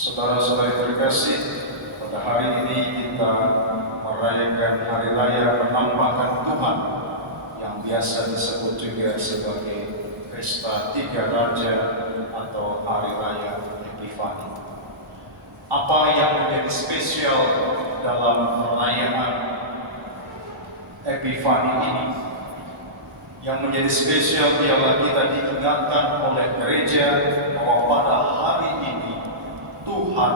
Saudara-saudara terkasih, pada hari ini kita merayakan Hari Raya Penampakan Tuhan yang biasa disebut juga sebagai Pesta Tiga Raja atau Hari Raya Epifani. Apa yang menjadi spesial dalam perayaan Epifani ini? Yang menjadi spesial ialah kita diingatkan oleh gereja bahwa pada hari ini Tuhan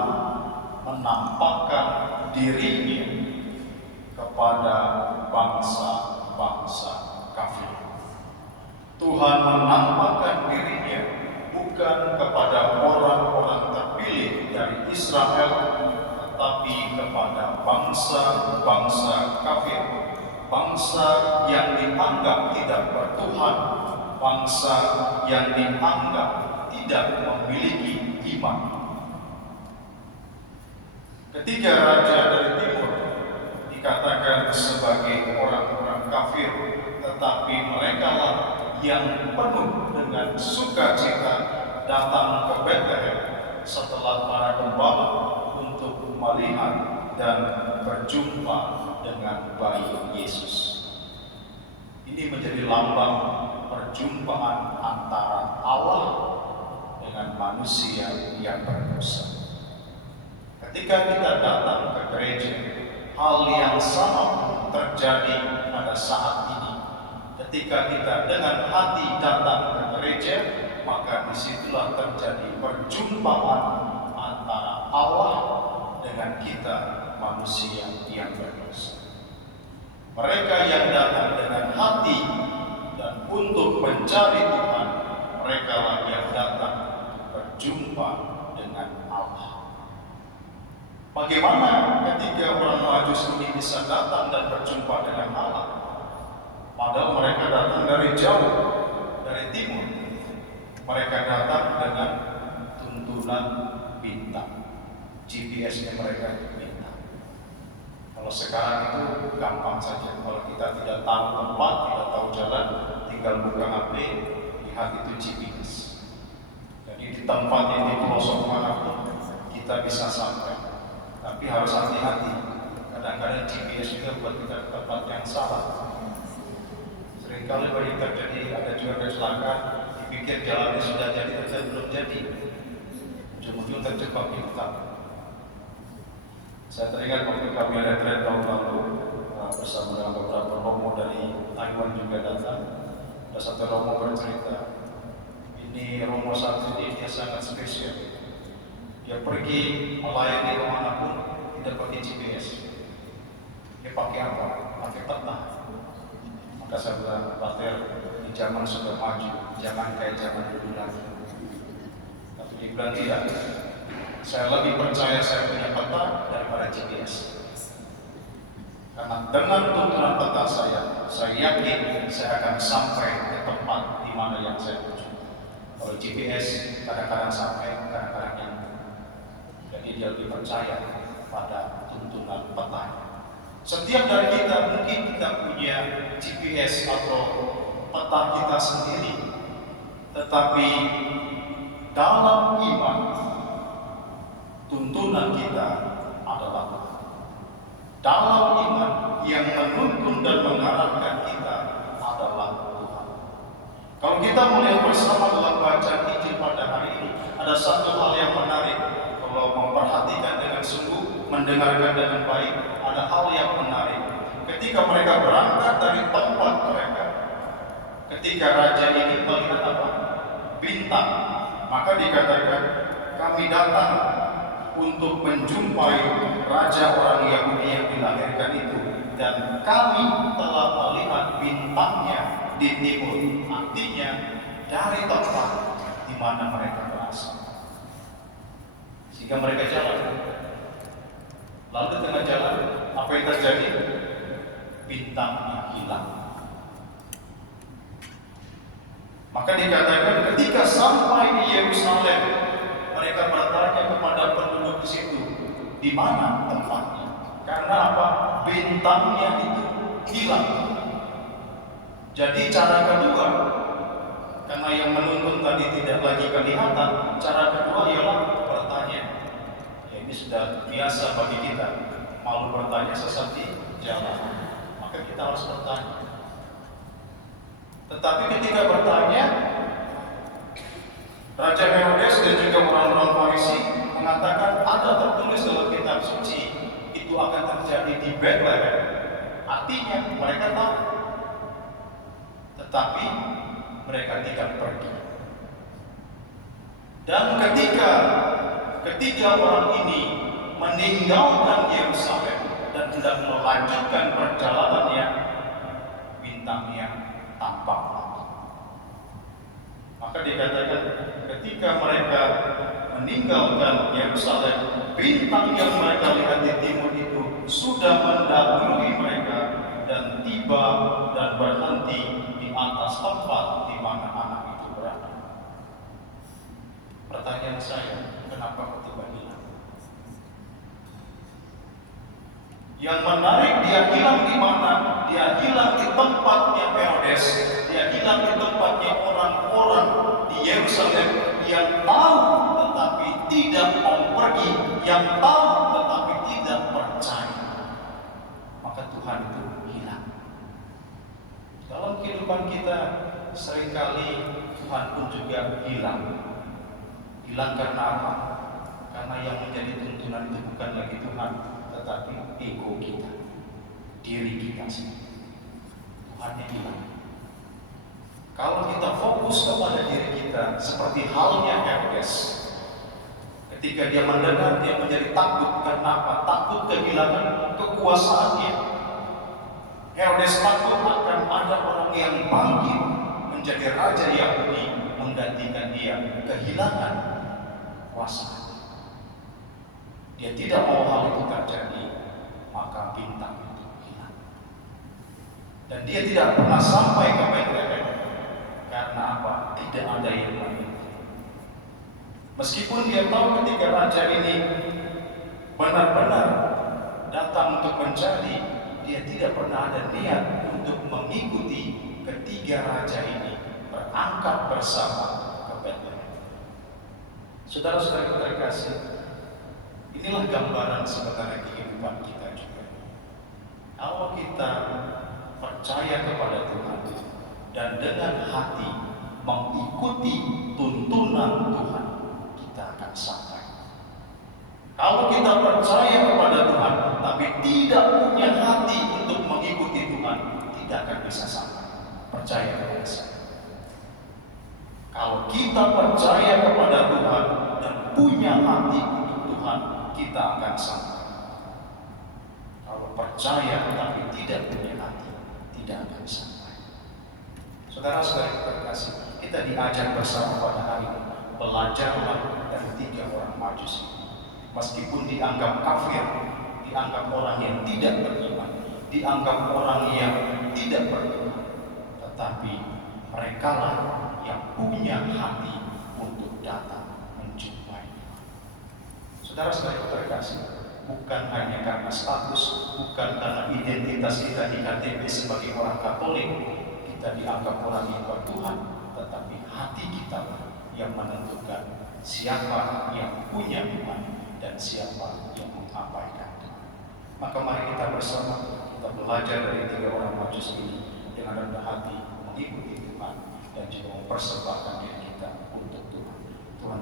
menampakkan dirinya kepada bangsa-bangsa kafir. Tuhan menampakkan dirinya bukan kepada orang-orang terpilih dari Israel, tetapi kepada bangsa-bangsa kafir, bangsa yang dianggap tidak bertuhan, bangsa yang dianggap tidak memiliki iman. Ketiga raja dari timur dikatakan sebagai orang-orang kafir, tetapi mereka lah yang penuh dengan sukacita datang ke Bethlehem setelah para gembala untuk melihat dan berjumpa dengan bayi Yesus. Ini menjadi lambang perjumpaan antara Allah dengan manusia yang berdosa. Ketika kita datang ke gereja, hal yang sama terjadi pada saat ini. Ketika kita dengan hati datang ke gereja, maka disitulah terjadi perjumpaan antara Allah dengan kita, manusia yang berdosa. Mereka yang datang dengan hati dan untuk mencari Tuhan, mereka lah yang datang berjumpa dengan Allah. Bagaimana ketika orang Majus ini bisa datang dan berjumpa dengan Allah? Padahal mereka datang dari jauh, dari timur. Mereka datang dengan tuntunan bintang. GPS-nya mereka bintang. Kalau sekarang itu gampang saja. Kalau kita tidak tahu tempat, tidak tahu jalan, tinggal buka HP, lihat itu GPS. Jadi di tempat ini, pelosok manapun, kita bisa sampai. Tapi harus hati-hati. Kadang-kadang GPS juga buat kita ke tempat yang salah. Seringkali banyak terjadi, ada juga kecelakaan, dipikir jalannya sudah jadi, ternyata belum jadi. Ujung-ujung terjebak di hutan. Saya teringat waktu kami ada tren tahun lalu bersama dengan beberapa romo dari Taiwan juga datang. Ada satu romo bercerita, ini romo satu ini dia sangat spesial. Dia pergi melayani kemanapun tidak pakai GPS. Dia pakai apa? Pakai peta. Maka saya bilang, Pater, di zaman sudah maju, jangan kayak zaman dulu lagi. Tapi dia bilang tidak. Saya lebih percaya saya punya peta daripada GPS. Karena dengan tuntunan peta saya yakin saya akan sampai ke tempat di mana yang saya tuju. Kalau GPS kadang-kadang sampai, kadang-kadang yang jadi dia lebih percaya pada tuntunan peta. Setiap dari kita mungkin kita punya GPS atau peta kita sendiri, tetapi dalam iman tuntunan kita adalah Tuhan. Dalam iman yang menuntun dan mengarahkan kita adalah Tuhan. Kalau kita melihat bersama dalam bacaan Injil pada hari ini, ada satu hal yang menarik. Kalau memperhatikan dengan sungguh, mendengarkan dengan baik, ada hal yang menarik. Ketika mereka berangkat dari tempat mereka, ketika raja ini melihat apa? Bintang. Maka dikatakan, kami datang untuk menjumpai raja orang Yahudi yang dilahirkan itu, dan kami telah melihat bintangnya di timur. Artinya dari tempat di mana mereka berasal. Jika mereka jalan, lalu di tengah jalan, apa yang terjadi? Bintangnya hilang. Maka dikatakan ketika sampai di Yerusalem, mereka bertanya kepada penduduk di situ, di mana tempatnya? Karena apa? Bintangnya itu hilang. Jadi cara kedua, karena yang menuntun tadi tidak lagi kelihatan, cara kedua ialah bertanya, banyak sesat di jalan. Maka kita harus bertanya. Tetapi ketika bertanya, Raja Herodes dan juga orang-orang Farisi mengatakan ada tertulis dalam kitab suci itu akan terjadi di Bethlehem. Artinya mereka tahu, tetapi mereka tidak pergi. Dan ketika ketiga orang ini meninggalkan Yerusalem dan hendak melanjutkan perjalanannya, bintangnya tampak lagi. Maka dikatakan ketika mereka meninggalkan Yerusalem, bintang yang mereka lihat di timur itu sudah mendahului mereka dan tiba dan berhenti di atas tempat di mana anak itu berada. Pertanyaan saya, kenapa tiba hilang? Yang menarik, dia hilang di mana? Dia hilang di tempatnya Herodes. Dia hilang di tempatnya orang-orang di Yerusalem yang tahu tetapi tidak mau pergi, yang tahu tetapi tidak percaya. Maka Tuhan itu hilang. Dalam kehidupan kita seringkali Tuhan pun juga hilang. Hilang karena apa? Karena yang menjadi tuntunan itu bukan lagi Tuhan, tetapi ego kita, diri kita sendiri. Tuhan yang hilang. Kalau kita fokus kepada diri kita, seperti halnya Herodes, ketika dia mendengar, dia menjadi takut. Kenapa? Takut kehilangan kekuasaannya. Herodes takut akan ada orang yang bangkit menjadi raja Yahudi menggantikan dia, kehilangan kuasa. Dia tidak mau hal itu terjadi, maka bintang itu hilang. Dan dia tidak pernah sampai ke Bethlehem. Karena apa? Tidak ada yang mengikuti. Meskipun dia tahu ketika raja ini benar-benar datang untuk mencari, dia tidak pernah ada niat untuk mengikuti ketiga raja ini berangkat bersama ke Bethlehem. Saudara-saudara terkasih, inilah gambaran sebenarnya kehidupan kita juga. Kalau kita percaya kepada Tuhan dan dengan hati mengikuti tuntunan Tuhan, kita akan sampai. Kalau kita percaya kepada Tuhan tapi tidak punya hati untuk mengikuti Tuhan, tidak akan bisa sampai. Percaya kepada saya. Kalau kita percaya kepada Tuhan dan punya hati untuk Tuhan, kita akan sampai. Kalau percaya tapi tidak punya hati, tidak akan sampai. Saudara-saudara terkasih, kita diajak bersama pada hari ini, belajarlah dari tiga orang Majus. Meskipun dianggap kafir, dianggap orang yang tidak beriman, dianggap orang yang tidak beriman, tetapi merekalah yang punya hati untuk datang menjumpai. Saudara-saudara terkasih, bukan hanya karena status, bukan karena identitas kita di KTP sebagai orang Katolik, kita dianggap orang yang bertuhan, tetapi hati kita yang menentukan siapa yang punya Tuhan dan siapa yang mengabaikan Tuhan. Maka mari kita bersama, kita belajar dari tiga orang Majus ini dengan rendah hati mengikuti Tuhan dan juga mempersembahkan diri kita untuk Tuhan. Tuhan